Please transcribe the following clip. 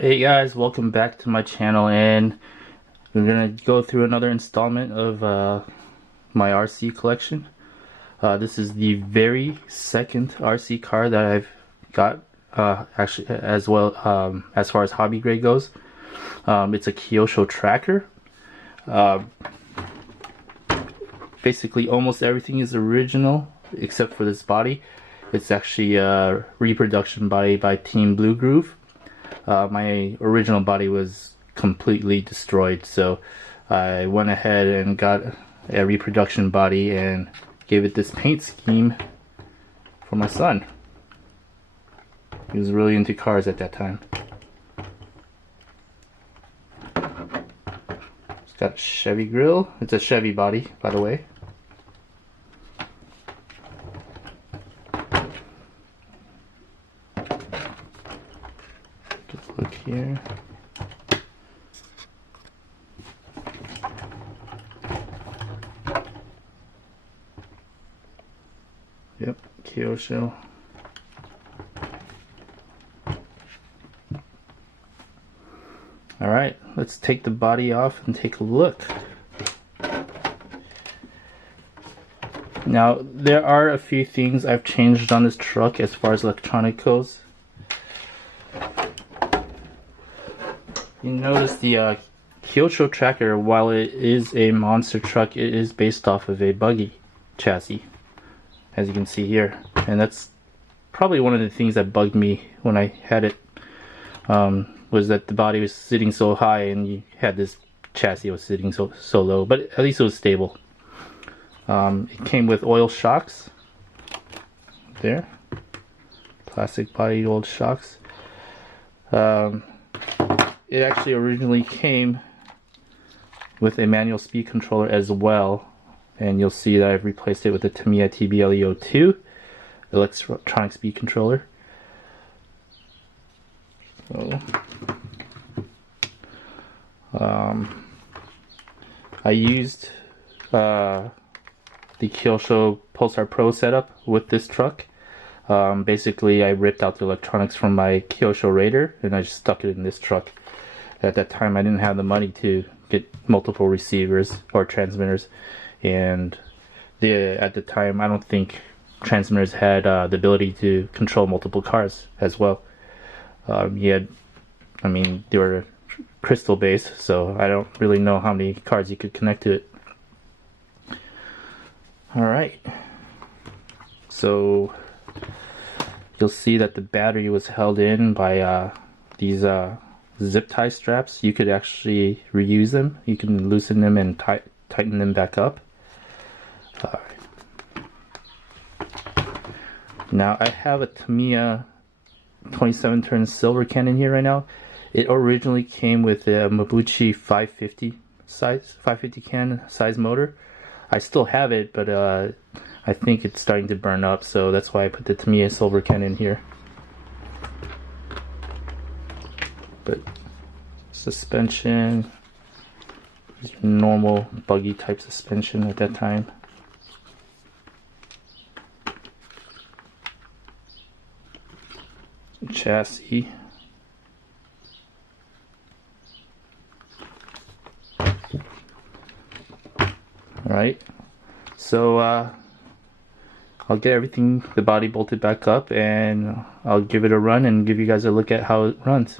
Hey guys, welcome back to my channel, and we're gonna go through another installment of my RC collection. This is the very second RC car that I've got, actually, as well, as far as hobby grade goes. It's a Kyosho Tracker. Uh, Basically, almost everything is original except for this body. It's actually a reproduction body by Team Blue Groove. My original body was completely destroyed, so I went ahead and got a reproduction body and gave it this paint scheme for my son. He was really into cars at that time. It's got a Chevy grill. It's a Chevy body, by the way. Just look here. Yep, Kyosho. Alright, let's take the body off and take a look. Now, there are a few things I've changed on this truck as far as electronic goes. You notice the Kyosho Tracker, while it is a monster truck, it is based off of a buggy chassis, as you can see here. And that's probably one of the things that bugged me when I had it, was that the body was sitting so high and you had this chassis was sitting so low, but at least it was stable. It came with oil shocks there, plastic body oil shocks. It actually originally came with a manual speed controller as well, and you'll see that I've replaced it with the Tamiya TBLEO2 electronic speed controller. So, I used the Kyosho Pulsar Pro setup with this truck. Basically, I ripped out the electronics from my Kyosho Raider and I just stuck it in this truck. At that time, I didn't have the money to get multiple receivers or transmitters, and at the time, I don't think transmitters had the ability to control multiple cars as well. They were crystal based, so I don't really know how many cars you could connect to it. Alright, so you'll see that the battery was held in by these zip tie straps. You could actually reuse them. You can loosen them and tighten them back up. Now I have a Tamiya 27 turn silver cannon here right now. It originally came with a Mabuchi 550 can size motor. I still have it, but I think it's starting to burn up, so that's why I put the Tamiya silver cannon here. But suspension, normal buggy type suspension at that time. Chassis. Alright, so I'll get everything, the body bolted back up, and I'll give it a run and give you guys a look at how it runs.